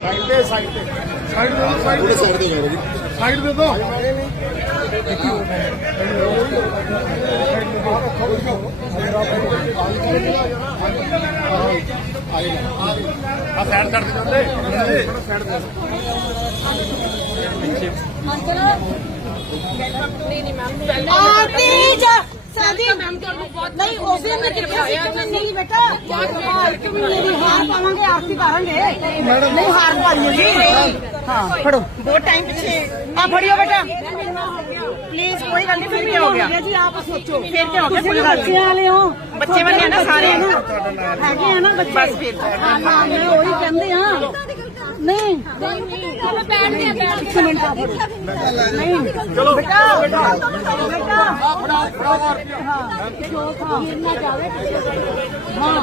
Side ਤੇ side ਤੇ side ਦੇ ਦੋ ਸਾਈਡ ਉਹਦੇ ਸਾਈਡ ਤੇ ਸਾਈਡ ਦੇ ਦੋ ਸਾਈਡ ਕਰ ਦੇ ਜਾਂਦੇ ਸਾਈਡ ਆਤੀਜ ਸਾਡੀ ਮੈਮ ਤੁਹਾਨੂੰ ਬਹੁਤ ਨਹੀਂ ਉਸ ਦਿਨ ਮੈਂ ਕਿਹਾ ਨਹੀਂ ਬੇਟਾ ਮੇਰੀ ਹਾਰ ਪਾਵਾਂਗੇ ਆਰਤੀ ਕਰਾਂਗੇ ਨਹੀਂ ਹਾਰ ਪਾਈਏ ਹਾਂ ਫੜੋ ਬਹੁਤ ਟਾਈਮ ਪਿੱਛੇ ਆ ਫੜਿਓ ਬੇਟਾ। ਪਲੀਜ਼ ਕੋਈ ਗੱਲ ਨਹੀਂ ਫਿਰ ਵੀ ਹੋ ਗਿਆ। ਜੀ ਆਪ ਸੋਚੋ ਫਿਰ ਕੀ ਹੋ ਗਿਆ ਕੋਈ ਗੱਲ ਬੱਚੇ ਵਾਲੇ ਹੋ। ਬੱਚੇ ਵਾਲੇ ਆ ਨਾ ਸਾਰੇ। ਹੈਗੇ ਆ ਨਾ ਬੱਚੇ। ਬਸ ਫਿਰ। ਹਾਂ ਹਾਂ ਮੈਂ ਉਹੀ ਕਹਿੰਦੇ ਆ। ਨਹੀਂ। ਚਲੋ ਬੈਠ ਗਿਆ ਬੈਠ ਇੱਕ ਮਿੰਟ ਆ ਫੜੋ। ਨਹੀਂ। ਚਲੋ। ਬੇਟਾ ਬੇਟਾ। ਬੇਟਾ। ਫੜਾ ਹਾਂ। ਜੋ ਖਾ ਨਾ ਜਾਵੇ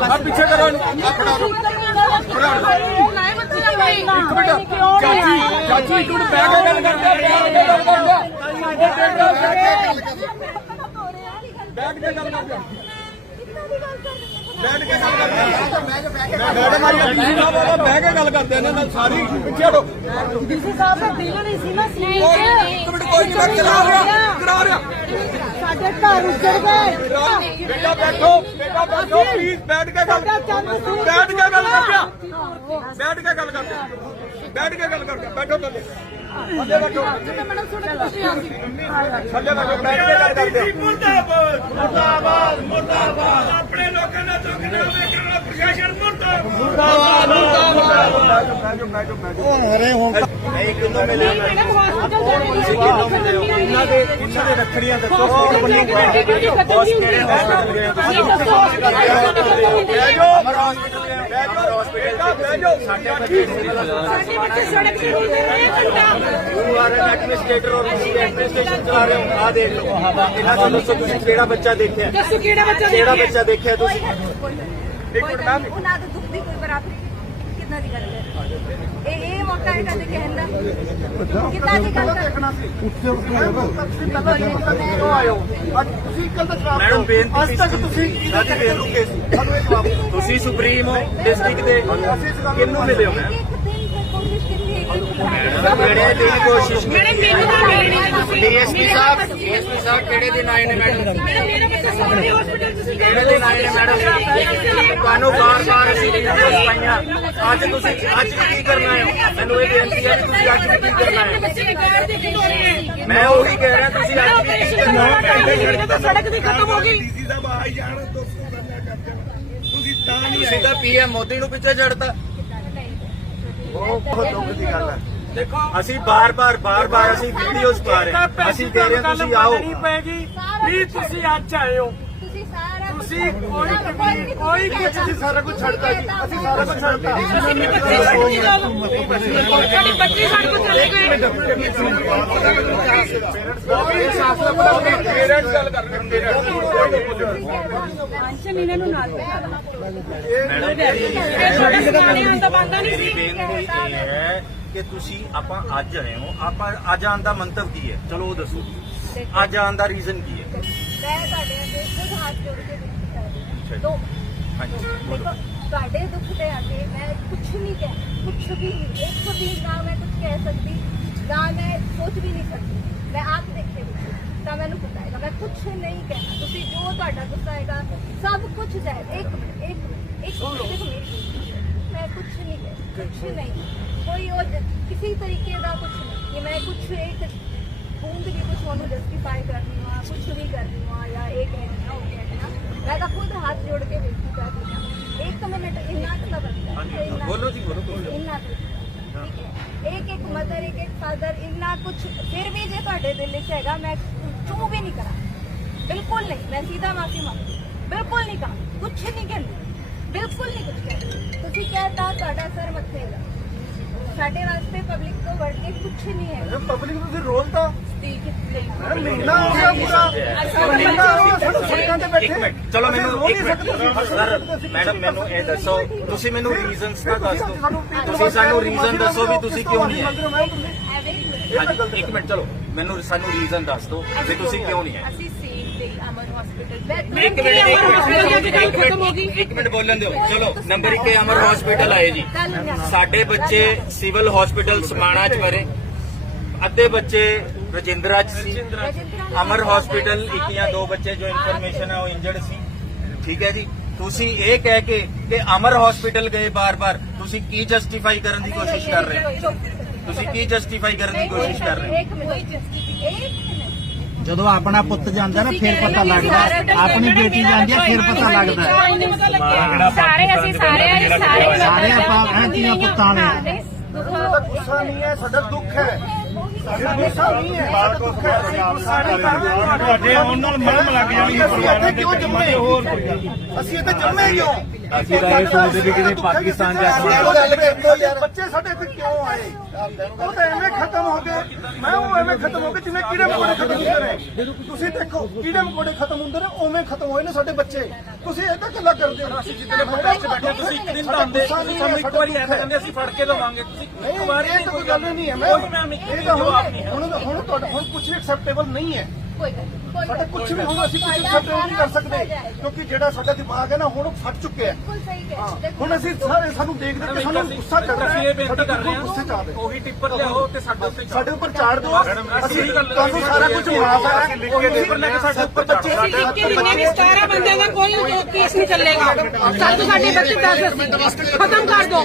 ਆ ਪਿੱਛੇ ਕਰੋ ਆ ਫੜਾ ਦੋ ਚਾਚੀ ਚਾਚੀ ਇੱਕ ਮਿੰਟ ਬੈਠ ਕੇ ਗੱਲ ਕਰਦੇ ਆ, ਬੈਠ ਕੇ ਗੱਲ ਕਰਦੇ ਆ। ਬੈਠ ਕੇ ਗੱਲ ਕਰਦੇ ਆ। ਕੇ। ਮੈਡਮ ਆਈ ਆ ਡੀਸੀ ਸਾਹਿਬ ਆ ਬਹਿ ਕੇ ਗੱਲ ਕਰਦੇ ਆ ਇਹਨਾਂ ਨਾਲ ਸਾਰੀ ਪਿੱਛੇ ਹਟੋ। ਡੀਸੀ ਸਾਹਿਬ ਦਾ ਦਿਲ ਨਹੀਂ ਸੀ ਨਾ ਸੀ ਇੱਕ ਮਿੰਟ ਕੋਈ ਨਹੀਂ ਮੈਂ ਕਰਾ ਰਿਹਾ ਕਰਾ ਰਿਹਾ। ਸਾਡੇ ਘਰ ਉੱਜੜ ਗਏ। ਬੇਟਾ ਬੈਠੋ ਬੇਟਾ ਬੈਠੋ ਪਲੀਜ਼ ਬੈਠ ਕੇ ਗੱਲ ਬੈਠ ਕੇ ਗੱਲ ਕਰਦੇ ਬੈਠ ਕੇ ਗੱਲ ਕਰਦੇ ਬੈਠ ਕੇ ਗੱਲ ਕਰਦੇ ਬੈਠੋ ਥੱਲੇ। ਥੱਲੇ ਬੈਠੋ। ਥੱਲੇ ਬੈਠੋ ਬੈਠ ਕੇ ਗੱਲ ਕਰਦੇ ਮੁਰਦਾਬਾਦ ਮੁਰਦਾਬਾਦ ਮੁਰਦਾਬਾਦ। ਆਪਣੇ ਲੋਕਾਂ ਦਾ ਹਰੇ ਦੇ ਦੇ ਰੱਖੜੀਆਂ ਦੱਸੋ ਕੌਣ ਬੰਨੀ ਗਏ ਬੌਸ ਕਿਹੜੇ ਹਸਪਤਾਲ ਗਏ ਤੁਸੀਂ ਬਹਿ ਜਾਓ ਬਹਿ ਜਾਓ ਬੇਟਾ ਬਹਿ ਜਾਓ ਸਾਡੇ ਬੱਚੇ ਸਾਡੇ ਬੱਚੇ ਸੜਕ ਤੇ ਰੁਲਦੇ ਰਹੇ ਘੰਟਾ ਯੂ ਆਰ ਐਨ ਐਡਮਿਨਿਸਟ੍ਰੇਟਰ ਔਰ ਤੁਸੀਂ ਐਡਮਿਨਿਸਟ੍ਰੇਸ਼ਨ ਚਲਾ ਰਹੇ ਹੋ ਆ ਦੇਖ ਲਓ ਇਹਨਾਂ ਤੋਂ ਦੱਸੋ ਤੁਸੀਂ ਕਿਹੜਾ ਬੱਚਾ ਦੇਖਿਆ? ਦੱਸੋ ਕਿਹੜਾ ਬੱਚਾ ਕਿਹੜਾ ਦੇਖਿਆ ਬੱਚਾ ਦੇਖਿਆ ਤੁਸੀਂ ਇੱਕ ਮਿੰਟ ਮੈਮ ਉਹਨਾਂ ਦੇ ਦੁੱਖ ਦੀ ਕੋਈ ਬਰਾਬਰੀ ਕਿੰਨਾ ਦੀ ਗੱਲ ਹੈ? ਇਹ ਇਹ ਮੌਕਾ ਹੈ ਕਦੇ ਕਹਿਣ ਦਾ। ਕਿੰਨਾ ਦੀ ਗੱਲ ਕਰਨਾ ਮੈਡਮ ਬੇਨਤੀ ਅੱਜ ਤੱਕ ਤੁਸੀਂ ਸੀ ਸਾਨੂੰ ਇਹ ਜਵਾਬ। ਤੁਸੀਂ ਸੁਪਰੀਮ ਡਿਸਟ੍ਰਿਕਟ ਦੇ ਕਿੰਨੂੰ ਮਿਲੇ ਹੋ ਇੱਕ ਦਿਨ ਕੋਈ ਕੋਸ਼ਿਸ਼ ਕੀਤੀ ਹੈ ਕਿਹੜੇ ਦਿਨ ਕੋਸ਼ਿਸ਼ ਮੈਡਮ ਮੈਨੂੰ ਤਾਂ ਮਿਲੇ ਨਹੀਂ ਤੁਸੀਂ। ਡੀਐਸਪੀ ਸਾਹਿਬ ਡੀਐਸਪੀ ਸਾਹਿਬ ਕਿਹੜੇ ਦਿਨ ਆਏ ਨੇ ਮੈਡਮ? ਮੈਡਮ ਮੇਰਾ ਬੱਚਾ ਸੋਹਣੀ ਹਸਪੀਟਲ ਤੁਸੀਂ ਕਿਹੜੇ ਦਿਨ ਆਏ ਨੇ ਮੈਡਮ? ਤੁਹਾਨੂੰ ਬਾਰ-ਬਾਰ ਅਸੀਂ ਵੀਡੀਓਜ਼ ਪਾਈਆਂ ਅੱਜ ਤੁਸੀਂ ਅੱਜ ਵੀ ਕੀ ਕਰਨਾ ਹੈ? ਮੈਨੂੰ ਇਹ ਬੇਨਤੀ ਹੈ ਕਿ ਤੁਸੀਂ ਅੱਜ ਵੀ ਕੀ ਕਰਨਾ ਹੈ? ਬੱਚੇ ਨੇ ਗਾੜ ਦੇ ਕੇ ਤੋੜੇ ਮੈਂ ਉਹੀ ਕਹਿ ਰਿਹਾ ਤੁਸੀਂ ਅੱਜ ਵੀ ਕੀ ਕਰਨਾ ਹੈ? ਤਾਂ ਸੜਕ ਦੀ ਖਤਮ ਹੋ ਗਈ। ਡੀਸੀ ਸਾਹਿਬ ਆ ਹੀ ਜਾਣ ਦੋਸਤੋ ਕਰਨਾ ਕਰ ਦੇਣਾ ਤੁਸੀਂ ਤਾਂ ਨਹੀਂ ਤਾਂ ਪੀਐਮ ਮੋਦੀ ਨੂੰ ਪਿੱਛੇ ਛੱਡਤਾ। ਬਹੁਤ ਦੁੱਖ ਦੀ ਗੱਲ ਹੈ ਦੇਖੋ ਅਸੀਂ ਬਾਰ-ਬਾਰ ਬਾਰ-ਬਾਰ ਅਸੀਂ ਵੀਡੀਓਜ਼ ਪਾ ਰਹੇ ਹਾਂ। ਅਸੀਂ ਕਹਿ ਰਹੇ ਹਾਂ ਤੁਸੀਂ ਆਓ ਨਹੀਂ ਪੈਗੀ ਵੀ ਤੁਸੀਂ ਅੱਜ ਆਏ ਹੋ ਤੁਸੀਂ ਸਾਰਾ ਤੁਸੀਂ ਕੋਈ ਕੋਈ ਕੁਝ ਨਹੀਂ ਸਾਰਾ ਕੁਝ ਛੱਡਤਾ ਜੀ ਅਸੀਂ ਸਾਰਾ ਕੁਝ ਛੱਡਤਾ ਸਾਡੀ ਬੱਚੀ ਸਾਡੀ ਗੱਲ ਸਾਡੀ ਬੱਚੀ ਸਾਡੇ ਕੋਲ ਚਲੇ ਗਏ ਪੇਰੈਂਟਸ ਗੱਲ ਕਰ ਰਹੇ ਪੈਨਸ਼ਨ ਇਹਨਾਂ ਨੂੰ ਨਾਲ ਇਹ ਸਿਆਣੇ ਆਉਣ ਦਾ ਬੰਦਾ ਨਹੀਂ ਸੀ ਬੇਨਤੀ ਇਹ ਹੈ ਕਿ ਤੁਸੀਂ ਆਪਾਂ ਅੱਜ ਆਏ ਹੋ। ਆਪਾਂ ਅੱਜ ਆਉਣ ਦਾ ਮੰਤਵ ਕੀ ਹੈ? ਚਲੋ ਉਹ ਦੱਸੋ। ਅੱਜ ਆਉਣ ਦਾ ਰੀਜ਼ਨ ਕੀ ਹੈ? ਮੈਂ ਤੁਹਾਡੇ ਅੱਗੇ ਖੁਦ ਹੱਥ ਜੋੜ ਕੇ ਬੇਨਤੀ ਕਰਦੀ ਹਾਂ ਦੋ ਹਾਂਜੀ ਦੇਖੋ ਤੁਹਾਡੇ ਦੁੱਖ ਦੇ ਅੱਗੇ ਮੈਂ ਕੁਝ ਨਹੀਂ ਕਹਿ ਕੁਝ ਵੀ ਇੱਕ ਵੀ ਨਾ ਮੈਂ ਕੁਝ ਕਹਿ ਸਕਦੀ ਨਾ ਮੈਂ ਸੋਚ ਵੀ ਨਹੀਂ ਸਕਦੀ ਮੈਂ ਆਪ ਦੇਖੇ ਤਾਂ ਮੈਨੂੰ ਪਤਾ ਹੈਗਾ। ਮੈਂ ਕੁਝ ਨਹੀਂ ਕਹਿਣਾ। ਤੁਸੀਂ ਤੁਹਾਡਾ ਗੁੱਸਾ ਹੈਗਾ ਸਭ ਕੁਝ ਜਾਏ ਇੱਕ ਮਿੰਟ, ਇੱਕ ਮਿੰਟ, ਇੱਕ ਮਿੰਟ, ਦੇਖੋ ਮੇਰੀ ਬੇਨਤੀ ਹੈ। ਮੈਂ ਕੁਝ ਨਹੀਂ ਕਹਿ ਕੁਝ ਨਹੀਂ। ਕੋਈ ਉਹ ਜ- ਕਿਸੇ ਤਰੀਕੇ ਦਾ ਕੁਝ ਨਹੀਂ। ਕਿ ਮੈਂ ਕੁਝ ਇੱਕ ਬੂੰਦ ਵੀ ਕੁਝ ਉਹਨੂੰ ਜਸਟੀਫਾਈ ਕਰਨੀ ਹਾਂ ਕੁਝ ਵੀ ਕਰਨੀ ਹਾਂ ਜਾਂ ਇਹ ਕਹਿਣਾ ਉਹ ਕਹਿਣਾ ਮੈਂ ਤਾਂ ਖੁਦ ਹੱਥ ਜੋੜ ਕੇ ਬੇਨਤੀ ਕਰਦੀ ਹਾਂ। ਇੱਕ ਮਿੰਟ ਇੰਨਾ ਕੁ ਤਾਂ ਬਣਦਾ ਹੈ, ਇੰਨਾ ਕੁ। ਬੋਲੋ ਜੀ, ਬੋਲੋ, ਬੋਲੋ। ਇੰਨਾ ਕੁ। ਠੀਕ ਹੈ। ਇੱਕ ਇੱਕ ਮਦਰ ਇੱਕ ਇੱਕ ਫਾਦਰ ਇੰਨਾ ਕੁਝ ਫਿਰ ਵੀ ਜੇ ਤੁਹਾਡੇ ਦਿਲ ਵਿੱਚ ਹੈਗਾ ਮੈਂ ਚੂ ਵੀ ਨਹੀਂ ਕਰਾਂ ਬਿਲਕੁਲ ਨਹੀਂ ਮੈਂ ਸੀਧਾ ਮਾਫੀ ਮੰਗਦੀ ਬਿਲਕੁਲ ਨਹੀਂ ਕਹਾਂ ਕੁਝ ਨਹੀਂ ਕਹਿੰਦੀ। ਬਿਲਕੁਲ ਨਹੀਂ ਕੁਝ ਕਹਿੰਦੀ। ਤੁਸੀਂ ਕਹਿਤਾ ਤੁਹਾਡਾ ਸਰ ਮੱਥੇ ਦਾ ਸਾਡੇ ਵਾਸਤੇ ਪਬਲਿਕ ਤੋਂ ਵੜ ਕੇ ਕੁਝ ਨਹੀਂ ਹੈ। ਪਬਲਿਕ ਨੂੰ ਤੁਸੀਂ ਰੋਲ ਤਾਂ ਮੈਡਮ ਮਹੀਨਾ ਹੋ ਗਿਆ ਪੂਰਾ। ਮਹੀਨਾ ਹੋ ਗਿਆ ਸਾਨੂੰ ਸੜਕਾਂ ਤੇ ਬੈਠੇ। ਚਲੋ ਮੈਨੂੰ ਇੱਕ ਮਿੰਟ। ਸਰ ਮੈਡਮ ਮੈਨੂੰ ਇਹ ਦੱਸੋ ਤੁਸੀਂ ਮੈਨੂੰ ਰੀਜ਼ਨਸ ਤਾਂ ਦੱਸ ਦਿਓ। ਤੁਸੀਂ ਸਾਨੂੰ ਰੀਜ਼ਨ ਦੱਸੋ ਵੀ ਤੁਸੀਂ ਕਿਉਂ ਨਹੀਂ ਆਏ? ਐਵੇਂ ਹੀ ਹਾਂਜੀ ਇੱਕ ਮਿੰਟ ਚਲੋ। ਮੈਨੂੰ ਸਾਨੂੰ ਰੀਜ਼ਨ ਦੱਸ ਦਿਓ ਵੀ ਤੁਸੀਂ ਕਿਉਂ ਨਹੀਂ ਆਏ? ਇੱਕ ਮਿੰਟ ਇੱਕ ਮਿੰਟ ਇੱਕ ਮਿੰਟ ਇੱਕ ਮਿੰਟ ਬੋਲਣ ਦਿਓ। ਚਲੋ, ਨੰਬਰ 1 ਅਮਰ ਹਸਪੀਟਲ ਆਏ ਜੀ। ਸਾਡੇ ਬੱਚੇ ਸਿਵਲ ਹਸਪੀਟਲ ਸਮਾਣਾ ਚ ਮਰੇ ਅੱਧੇ ਬੱਚੇ ਰਜਿੰਦਰਾ ਚ ਸੀ। ਅਮਰ ਹਸਪੀਟਲ ਇੱਕ ਜਾਂ ਦੋ ਬੱਚੇ ਜੋ ਇਨਫੋਰਮੇਸ਼ਨ ਹੈ ਉਹ ਇੰਜਰਡ ਸੀ। ਠੀਕ ਹੈ ਜੀ? ਤੁਸੀਂ ਇਹ ਕਹਿ ਕੇ ਕਿ ਅਮਰ ਹਸਪੀਟਲ ਗਏ ਬਾਰ-ਬਾਰ, ਤੁਸੀਂ ਕੀ ਜਸਟੀਫਾਈ ਕਰਨ ਦੀ ਕੋਸ਼ਿਸ਼ ਕਰ ਰਹੇ ਹੋ? ਤੁਸੀਂ ਕੀ ਜਸਟੀਫਾਈ ਕਰਨ ਦੀ ਕੋਸ਼ਿਸ਼ ਕਰ ਰਹੇ ਹੋ? ਜਦੋਂ ਆਪਣਾ ਪੁੱਤ ਜਾਂਦਾ ਨਾ ਫਿਰ ਪਤਾ ਲੱਗਦਾ। ਆਪਣੀ ਬੇਟੀ ਜਾਂਦੀ ਹੈ ਫਿਰ ਪਤਾ ਲੱਗਦਾ। ਸਾਰੇ ਅਸੀਂ ਸਾਰੇ ਸਾਰੇ ਸਾਰੇ ਆਪਾਂ ਐਂ ਪੁੱਤਾਂ ਨੇ। ਸਾਡਾ ਗੁੱਸਾ ਨਹੀਂ ਹੈ ਸਾਡਾ ਦੁੱਖ ਹੈ। ਤੁਹਾਡੇ ਹੁਣ ਨਾਲ ਮਰਮ ਲੱਗ ਜਾਣੀ ਅਸੀਂ ਇੱਥੇ ਕਿਉਂ ਜੰਮੇ? ਅਸੀਂ ਇੱਥੇ ਜੰਮੇ ਕਿਉਂ? ਅਸੀਂ ਤਾਂ ਇਹ ਸੋਚਦੇ ਵੀ ਕਿਤੇ ਪਾਕਿਸਤਾਨ ਜਾ ਕੇ ਬੱਚੇ ਸਾਡੇ ਇੱਥੇ ਕਿਉਂ ਆਏ? ਉਹ ਤਾਂ ਐਵੇਂ ਖਤਮ ਹੋ ਗਏ। ਮੈਂ ਉਹ ਐਵੇਂ ਖਤਮ ਹੋ ਗਏ ਜਿਵੇਂ ਕੀੜੇ ਮਕੌੜੇ ਖਤਮ ਹੁੰਦੇ ਨੇ। ਤੁਸੀਂ ਦੇਖੋ ਕੀੜੇ ਮਕੌੜੇ ਖਤਮ ਹੁੰਦੇ ਨੇ ਉਵੇਂ ਖਤਮ ਹੋਏ ਨੇ ਸਾਡੇ ਬੱਚੇ। ਤੁਸੀਂ ਇਹਦਾ ਗੱਲਾਂ ਕਰਦੇ ਹੋ। ਅਸੀਂ ਜਿੱਦਲੇ ਫੋਟੋ 'ਚ ਬੈਠੇ ਤੁਸੀਂ ਇੱਕ ਦਿਨ ਤਾਂ ਆਉਂਦੇ ਸਾਨੂੰ ਇੱਕ ਵਾਰੀ ਐਸਾ ਕਹਿੰਦੇ ਅਸੀਂ ਫੜ ਕੇ ਲਵਾਂਗੇ। ਤੁਸੀਂ ਇੱਕ ਵਾਰੀ ਇਹ ਤਾਂ ਕੋਈ ਗੱਲ ਨਹੀਂ ਹੈ। ਮੈਂ ਇਹ ਤਾਂ ਹੁਣ ਹੁਣ ਹੁਣ ਤੁਹਾਡਾ ਹੁਣ ਕੁਝ ਐਕਸੈਪਟੇਬਲ ਨਹੀਂ ਹੈ। ਕੋਈ ਗੱਲ ਨਹੀਂ, ਕੋਈ ਸਾਡਾ ਕੁਝ ਨਹੀਂ। ਵੀ ਹੁਣ ਅਸੀਂ ਕੁਝ ਐਕਸੈਪਟੇਬਲ ਨਹੀਂ। ਕਰ ਸਕਦੇ ਕਿਉਂਕਿ ਜਿਹੜਾ ਸਾਡਾ ਦਿਮਾਗ ਹੈ ਨਾ ਹੁਣ ਉਹ ਫਟ ਚੁੱਕਿਆ ਹੈ। ਬਿਲਕੁਲ ਸਹੀ ਹਾਂ, ਹੈ ਹੁਣ ਅਸੀਂ ਸਾਰੇ ਸਾਨੂੰ ਦੇਖ ਦੇਖ ਕੇ ਸਾਨੂੰ ਗੁੱਸਾ ਚੜ ਰਿਹਾ ਹੈ ਸਾਡਾ ਚ ਆ ਰਹੇ। ਉਹੀ ਟਿੱਪਰ ਲਿਆਓ ਤੇ ਸਾਡੇ ਉੱਤੇ ਸਾਡੇ ਉੱਪਰ ਚਾੜ ਦਿਓ। ਅਸੀਂ ਤੁਹਾਨੂੰ ਸਾਰਾ ਕੁਝ ਮਾਫ ਹੈ। ਕੇ ਟਿੱਪਰ ਲੈ ਕੇ ਸਾਡੇ ਉੱਪਰ ਬੱਚੇ ਕੇ ਜਿੰਨੇ ਵੀ 17 ਬੰਦਿਆਂ ਦਾ ਕੋਈ ਕੇਸ ਨਹੀਂ ਚੱਲੇਗਾ। ਸਾਨੂੰ ਸਾਡੇ ਬੱਚੇ ਦੱਸ ਖਤਮ ਕਰ ਦੋ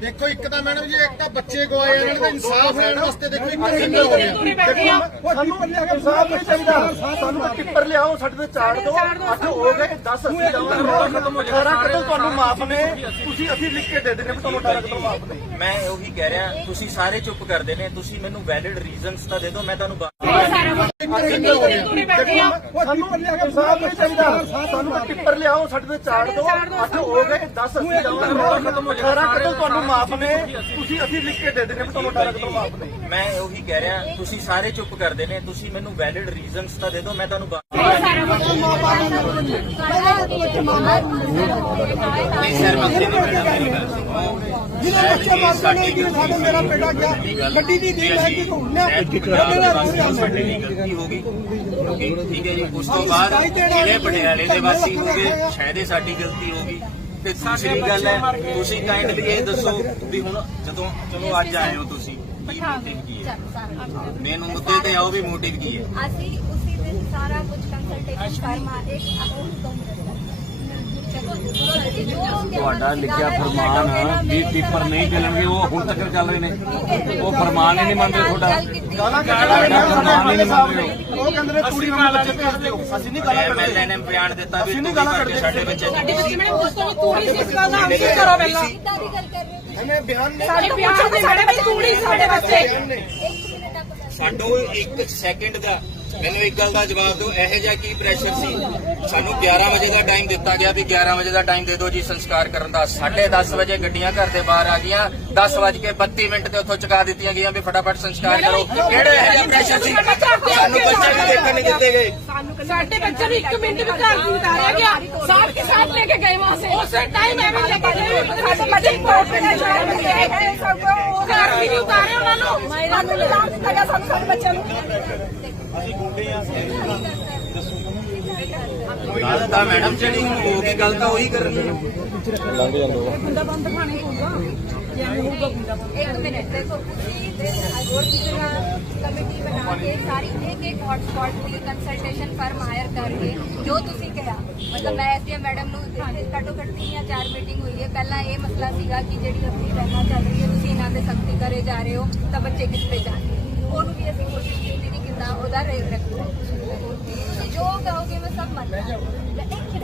ਦੇਖੋ ਇੱਕ ਤਾਂ ਮੈਡਮ ਜੀ ਇੱਕ ਤਾਂ ਬੱਚੇ ਗਵਾਏ ਇਹਨਾਂ ਦਾ ਇਨਸਾਫ ਲੈਣ ਵਾਸਤੇ ਦੇਖੋ ਇੱਕ ਸਿੰਗਲ ਹੋ ਆ? ਸਾਨੂੰ ਇਨਸਾਫ ਨਹੀਂ ਚਾਹੀਦਾ। ਸਾਨੂੰ ਤਾਂ ਟਿੱਪਰ ਲਿਆਓ ਸਾਡੇ ਤੇ ਚਾੜ ਦਿਓ। ਅੱਠ ਹੋ ਗਏ 10 ਅਸੀਂ ਜਾਵਾਂਗੇ। ਖਤਮ ਹੋ ਜਾਏਗਾ 18 ਕਦੋਂ ਤੁਹਾਨੂੰ ਮਾਫ ਨੇ। ਤੁਸੀਂ ਅਸੀਂ ਲਿਖ ਕੇ ਦੇ ਦੇਣੇ ਤੁਹਾਨੂੰ 18 ਕਦੋਂ ਮਾਫ ਨੇ। ਮੈਂ ਉਹੀ ਕਹਿ ਰਿਹਾ ਤੁਸੀਂ ਸਾਰੇ ਚੁੱਪ ਕਰਦੇ ਨੇ ਤੁਸੀਂ ਮੈਨੂੰ ਵੈਲਿਡ ਰੀਜ਼ਨਸ ਤਾਂ ਦੇ ਦਿਓ ਮੈਂ ਤੁਹਾਨੂੰ ਬਾ- ਪੂਰੇ ਆ ਸਾਨੂੰ ਇਨਸਾਫ ਨਹੀਂ ਚਾਹੀਦਾ ਸਾਨੂੰ ਤਾਂ ਟਿੱਪਰ ਲਿਆਓ ਸਾਡੇ ਤੇ ਚਾੜ ਦਿਓ ਅੱਜ ਹੋ ਗਏ 10 ਅਸੀਂ ਜਾਵਾਂਗੇ ਖਤਮ ਹੋ ਜਾਏਗਾ 18 ਕਦੋਂ ਤੁਹਾਨੂੰ ਮਾਫ ਨੇ ਤੁਸੀਂ ਅਸੀਂ ਲਿਖ ਕੇ ਦੇ ਦੇਣੇ ਵੀ ਤੁਹਾਨੂੰ 18 ਕਦੋਂ ਮਾਫ ਨੇ ਮੈਂ ਉਹੀ ਕਹਿ ਰਿਹਾ, ਤੁਸੀਂ ਸਾਰੇ ਚੁੱਪ ਕਰਦੇ ਨੇ, ਤੁਸੀਂ ਮੈਨੂੰ ਵੈਲਿਡ ਰੀਜ਼ਨਸ ਤਾਂ ਦੇ ਦਿਓ, ਮੈਂ ਤੁਹਾਨੂੰ ਜਿਹਦੇ ਬੱਚੇ ਮਾਰਦੇ ਨਹੀਂ ਕਿ ਸਾਡੇ ਮੇਰਾ ਬੇਟਾ ਗਿਆ ਗੱਡੀ ਦੀ ਦੇ ਲੈ ਕੇ ਘੁੰਮਣਾ ਸਾਡੀ ਵੀ ਗਲਤੀ ਹੋ ਗਈ Okay, ਠੀਕ ਹੈ ਜੀ ਉਸ ਤੋਂ ਬਾਅਦ ਜਿਹੜੇ ਪਟਿਆਲੇ ਦੇ ਵਾਸੀ ਹੋਗੇ ਸ਼ਾਇਦ ਇਹ ਸਾਡੀ ਗਲਤੀ ਹੋ ਗਈ ਤੇ ਦੂਸਰੀ ਗੱਲ ਹੈ ਤੁਸੀਂ ਕਾਈਂਡਲੀ ਇਹ ਦੱਸੋ ਵੀ ਹੁਣ ਜਦੋਂ ਚਲੋ ਅੱਜ ਆਏ ਹੋ ਤੁਸੀਂ ਕੀ ਮੋਟਿਵ ਕੀ ਹੈ ਮੈਨੂੰ ਮੁੱਦੇ ਤੇ ਆਓ ਵੀ ਮੋਟਿਵ ਕੀ ਹੈ ਅਸੀਂ ਉਸੇ ਦਿਨ ਸਾਰਾ ਕੁਝ ਕੰਸਲਟੇਸ਼ਨ ਫਰਮਾ ਇੱਕ ਤੁਹਾਡਾ ਲਿਖਿਆ ਫਰਮਾਨ ਵੀ ਪੇਪਰ ਨਹੀਂ ਚੱਲਣਗੇ ਉਹ ਹੁਣ ਤੱਕ ਚੱਲ ਰਹੇ ਨੇ। ਉਹ ਫਰਮਾਨ ਹੀ ਨਹੀਂ ਮੰਨਦੇ ਤੁਹਾਡਾ। ਗਾਲਾਂ ਕੱਢਦੇ ਉਹ ਕਹਿੰਦੇ ਨੇ ਕੁੜੀ ਨੂੰ ਬੱਚੇ ਭੇਜ ਦਿਓ ਅਸੀਂ ਨਹੀਂ ਗਾਲਾਂ ਐਮਐਲਏ ਕੱਢਦੇ। ਨੇ ਬਿਆਨ ਦਿੱਤਾ ਵੀ ਅਸੀਂ ਨਹੀਂ ਗਾਲਾਂ ਕਰਕੇ ਸਾਡੇ ਬੱਚੇ ਸਾਡੇ ਬੱਚੇ ਮੈਨੂੰ ਦੱਸੋ ਵੀ ਤੂੜੀ ਸੀ ਇਸ ਗੱਲ ਦਾ। ਆਂਸਰ ਕਰੋ ਪਹਿਲਾਂ। ਕਿੱਦਾਂ ਦੀ ਗੱਲ ਕਰ ਰਹੇ ਹੋ ਇਹਨੇ ਬਿਆਨ ਨਹੀਂ ਸਾਡੇ ਪਿਆਰ ਦੇ ਸਾਡੇ ਵਿੱਚ ਤੂੜੀ ਸੀ ਸਾਡੇ ਬੱਚੇ ਸਾਡੋ ਇੱਕ ਸੈਕਿੰਡ ਦਾ ਮੈਨੂੰ ਇੱਕ ਗੱਲ ਦਾ ਜਵਾਬ ਦਿਓ, ਇਹੋ ਜਿਹਾ ਕੀ ਪ੍ਰੈਸ਼ਰ ਸੀ? ਸਾਨੂੰ 11 ਵਜੇ ਦਾ ਟਾਈਮ ਦਿੱਤਾ ਗਿਆ ਵੀ 11 ਵਜੇ ਦਾ ਟਾਈਮ ਦੇ ਦਿਓ ਜੀ ਸੰਸਕਾਰ ਕਰਨ ਦਾ। 10:30 ਵਜੇ ਗੱਡੀਆਂ ਘਰ ਦੇ ਬਾਹਰ ਆ ਗਈਆਂ। 10 ਵਜੇ ਕੇ 32 ਮਿੰਟ ਤੇ ਉੱਥੋਂ ਚੁਕਾ ਦਿੱਤੀਆਂ ਗਈਆਂ ਵੀ ਫਟਾਫਟ ਸੰਸਕਾਰ ਕਰੋ। ਕਿਹੜੇ ਇਹੋ ਜਿਹਾ ਪ੍ਰੈਸ਼ਰ ਸੀ? ਸਾਨੂੰ ਬੱਚੇ ਨੂੰ ਦੇਖਣ ਨਹੀਂ ਦਿੱਤੇ ਗਏ। ਸਾਡੇ ਬੱਚੇ ਨੂੰ ਇੱਕ ਮਿੰਟ ਵੀ ਘਰ ਨਹੀਂ ਉਤਾਰਿਆ ਗਿਆ। ਸਾਥ ਕੇ ਸਾਥ ਲੈ ਕੇ ਗਏ ਵਹਾਂ ਸੇ ਉਸੇ ਟਾਈਮ ਐਵੇਂ ਲੈ ਕੇ ਗਏ। ਸਾਡੇ ਬੱਚੇ ਕੋਲ ਤੇ ਘਰ ਵੀ ਨਹੀਂ ਉਤਾਰੇ ਉਹਨਾਂ ਨੂੰ। ਸਾਨੂੰ ਲਿਜਾਣ ਦਿੱਤਾ ਗਿਆ ਸਾਨੂੰ ਸਾਡੇ ਬੱਚਿਆਂ ਨੂੰ। ਗੱਲ ਤਾਂ ਮੈਡਮ ਜਿਹੜੀ ਹੋ ਗਈ ਗੱਲ ਤਾਂ ਉਹੀ ਕਰਨੀ ਹੈ। ਬੰਦਾ ਬੰਦ ਖਾਣੇ ਪਊਗਾ। ਜੇ ਐਵੇਂ ਹੋਊਗਾ ਬੰਦਾ ਬੰਦ ਇੱਕ ਮਿੰਟ ਦੇਖੋ ਤੁਸੀਂ ਦਿਨ ਹੋਰ की तरह ਕਮੇਟੀ ਬਣਾ ਕੇ ਸਾਰੀ ਇੱਕ ਇੱਕ ਹੌਟਸਪੌਟ ਦੀ ਕੰਸਲਟੇਸ਼ਨ ਫਰਮ ਹਾਇਰ ਕਰਕੇ ਜੋ ਤੁਸੀਂ ਕਿਹਾ ਮਤਲਬ ਮੈਂ ਐਸਡੀਐਮ ਮੈਡਮ ਨੂੰ ਘੱਟੋ ਘੱਟ ਤਿੰਨ ਜਾਂ ਚਾਰ ਮੀਟਿੰਗ ਹੋਈ ਹੈ ਪਹਿਲਾਂ ਇਹ ਮਸਲਾ ਸੀਗਾ ਕਿ ਜਿਹੜੀ ਆਪਣੀ ਪਹਿਲਾਂ ਚੱਲ ਰਹੀ ਹੈ ਤੁਸੀਂ ਇਹਨਾਂ ਦੇ ਸਖਤੀ ਕਰੇ ਜਾ ਰਹੇ ਹੋ ਤਾਂ ਬੱਚੇ ਕਿਸ ਤੇ ਜਾਣਗੇ ਉਹਨੂੰ ਵੀ ਅਸੀਂ ਕੋਸ਼ਿਸ਼ ਕੀਤੀ ਕਿ ਕਿੰਨਾ ਉਹਦਾ ਰੇਟ ਰੱਖੋ ਤੁਸੀਂ ਜੋ ਕਹੋਗੇ ਮੈਂ ਸਭ ਮੰਨ ਲਾਂਗੀ